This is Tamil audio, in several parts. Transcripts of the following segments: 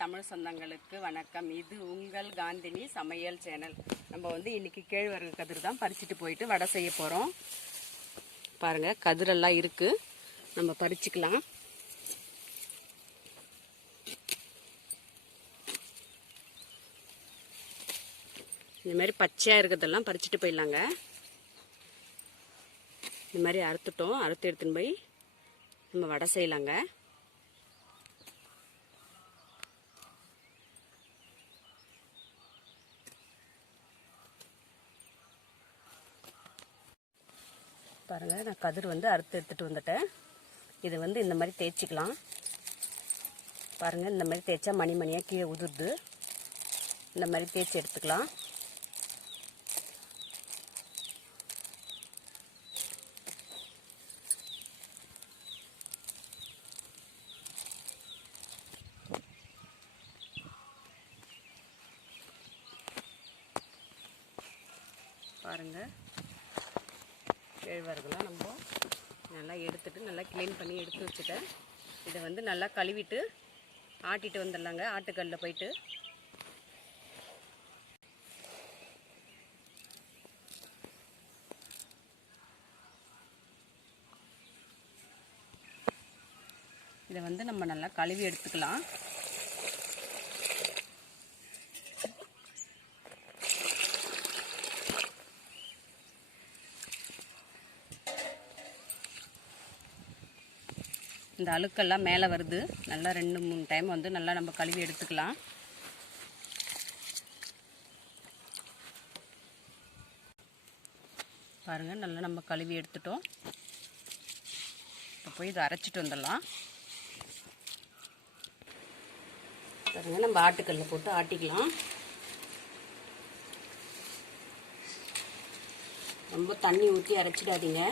தமிழ் சொந்தங்களுக்கு வணக்கம். இது உங்கள் காந்தினி சமையல் சேனல். நம்ம வந்து இன்னைக்கு கேழ்வரகு கதிர் தான் பறிச்சுட்டு போயிட்டு வடை செய்ய போகிறோம். பாருங்கள், கதிரெல்லாம் இருக்குது, நம்ம பறிச்சுக்கலாம். இந்த மாதிரி பச்சையாக இருக்கிறதெல்லாம் பறிச்சுட்டு போயிடலாங்க. இந்த மாதிரி அறுத்துட்டோம், அறுத்து எடுத்துன்னு போய் நம்ம வடை செய்யலாங்க. பாருங்கள், நான் கதிர் வந்து அறுத்து எடுத்துகிட்டு வந்துட்டேன். இதை வந்து இந்த மாதிரி தேய்ச்சிக்கலாம். பாருங்கள், இந்த மாதிரி தேய்ச்சா மணி மணியாக கீழே உதிருது. இந்த மாதிரி தேய்ச்சி எடுத்துக்கலாம். பாருங்கள், கேழ்வரகுலாம் நம்ம நல்லா எடுத்துட்டு நல்லா க்ளீன் பண்ணி எடுத்து வச்சுட்டேன். இதை வந்து நல்லா கழுவிட்டு ஆட்டிட்டு வந்துடலாங்க. ஆட்டுக்கல்லில் போயிட்டு இதை வந்து நம்ம நல்லா கழுவி எடுத்துக்கலாம். இந்த அழுக்கெல்லாம் மேலே வருது. நல்லா 2-3 டைம் வந்து நல்லா நம்ம கழுவி எடுத்துக்கலாம். பாருங்கள், நல்லா நம்ம கழுவி எடுத்துட்டோம். இப்போ போய் இதை அரைச்சிட்டு வந்துடலாம். பாருங்கள், நம்ம ஆட்டுக்கல்ல போட்டு ஆட்டிக்கலாம். ரொம்ப தண்ணி ஊற்றி அரைச்சிடாதீங்க.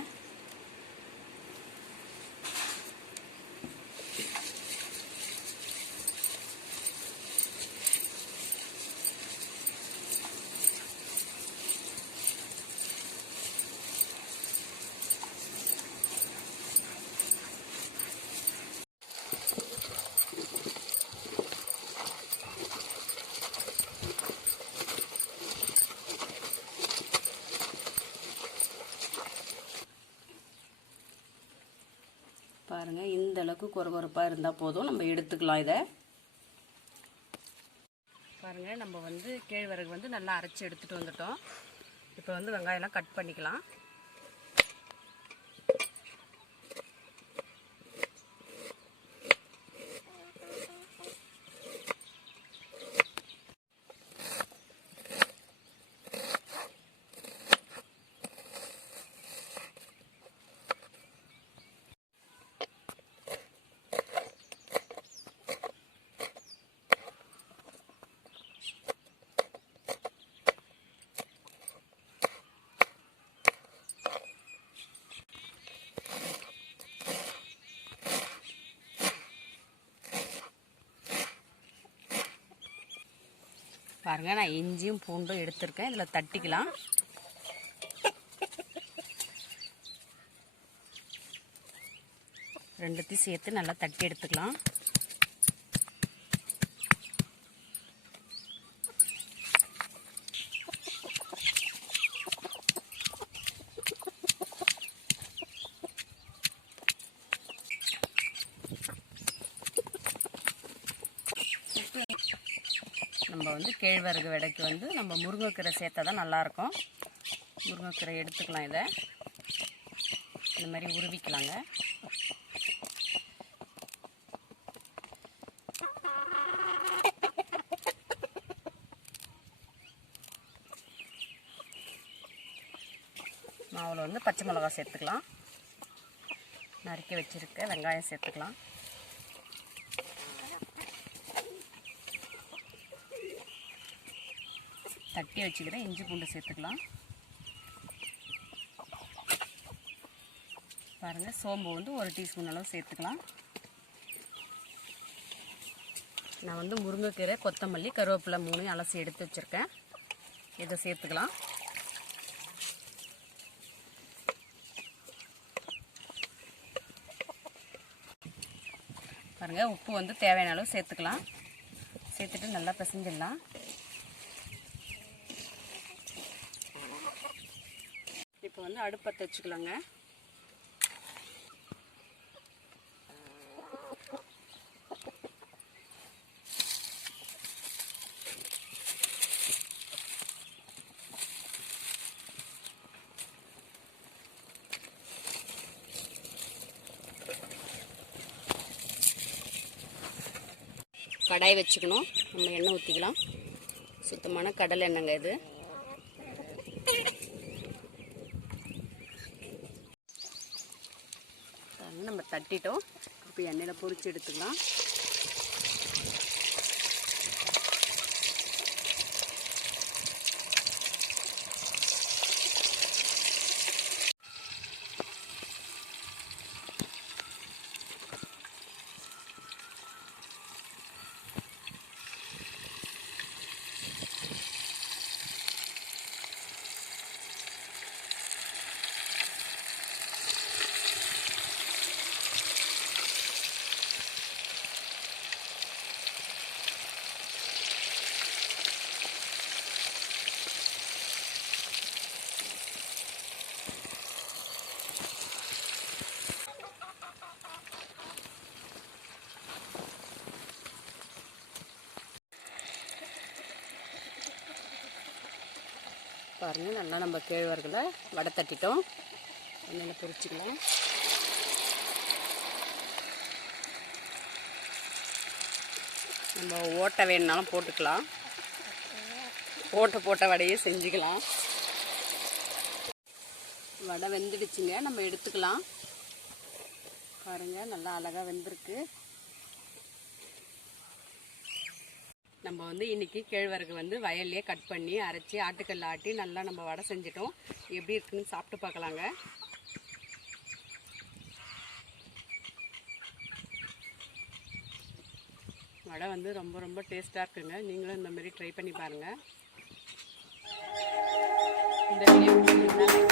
பாருங்கள், இந்த அளவுக்கு கொரகொரப்பாக இருந்தால் போதும், நம்ம எடுத்துக்கலாம். இதை பாருங்கள், நம்ம வந்து கேழ்வரகு வந்து நல்லா அரைச்சி எடுத்துகிட்டு வந்துட்டோம். இப்போ வந்து வெங்காயம்லாம் கட் பண்ணிக்கலாம். பாருங்கள், நான் இஞ்சியும் பூண்டும் எடுத்துருக்கேன். இதில் தட்டிக்கலாம். ரெண்டுத்தையும் சேர்த்து நல்லா தட்டி எடுத்துக்கலாம். நம்ம வந்து கேழ்வரகு வடைக்கு வந்து நம்ம முருங்கைக்கீரை சேர்த்தா தான் நல்லாயிருக்கும். முருங்கைக்கீரை எடுத்துக்கலாம். இதை இந்த மாதிரி உருவிக்கலாங்க. மாவில் வந்து பச்சை மிளகா சேர்த்துக்கலாம். நறுக்கி வச்சுருக்க வெங்காயம் சேர்த்துக்கலாம். தட்டி வச்சுக்கிறேன் இஞ்சி பூண்டு சேர்த்துக்கலாம். பாருங்கள், சோம்பு வந்து 1 டீஸ்பூன் அளவு சேர்த்துக்கலாம். நான் வந்து முருங்கைக்கீரை, கொத்தமல்லி, கருவேப்பிலை 3 அலசி எடுத்து வச்சுருக்கேன். இதை சேர்த்துக்கலாம். பாருங்கள், உப்பு வந்து தேவையான அளவு சேர்த்துக்கலாம். சேர்த்துட்டு நல்லா பிசைஞ்சிடலாம். இப்போ வந்து அடுப்பு பற்ற வச்சுக்கலாங்க. கடாய் வச்சுக்கணும். நம்ம எண்ணெய் ஊற்றிக்கலாம். சுத்தமான கடலை எண்ணெய்ங்க இது. நம்ம தட்டிட்டோம். இப்போ எண்ணெயில் பொரிச்சு எடுத்துக்கலாம். பாருங்கள், நல்லா நம்ம கேழ்வரகுல வடை தட்டிட்டோம். எண்ணெயில் பொரிச்சிக்கலாம். நம்ம ஓட்டை வேணுனாலும் போட்டுக்கலாம். போட்ட வடையே செஞ்சுக்கலாம். வடை வெந்துடுச்சுங்க, நம்ம எடுத்துக்கலாம். பாருங்கள், நல்லா அழகாக வெந்திருக்கு. நம்ம வந்து இன்றைக்கி கேழ்வரகு வந்து வயல்லையே கட் பண்ணி அரைச்சி ஆட்டுக்கல்ல ஆட்டி நல்லா நம்ம வடை செஞ்சிட்டோம். எப்படி இருக்குன்னு சாப்பிட்டு பார்க்கலாங்க. வடை வந்து ரொம்ப ரொம்ப டேஸ்ட்டாக இருக்குங்க. நீங்களும் இந்த மாதிரி ட்ரை பண்ணி பாருங்கள். இந்த வீடியோ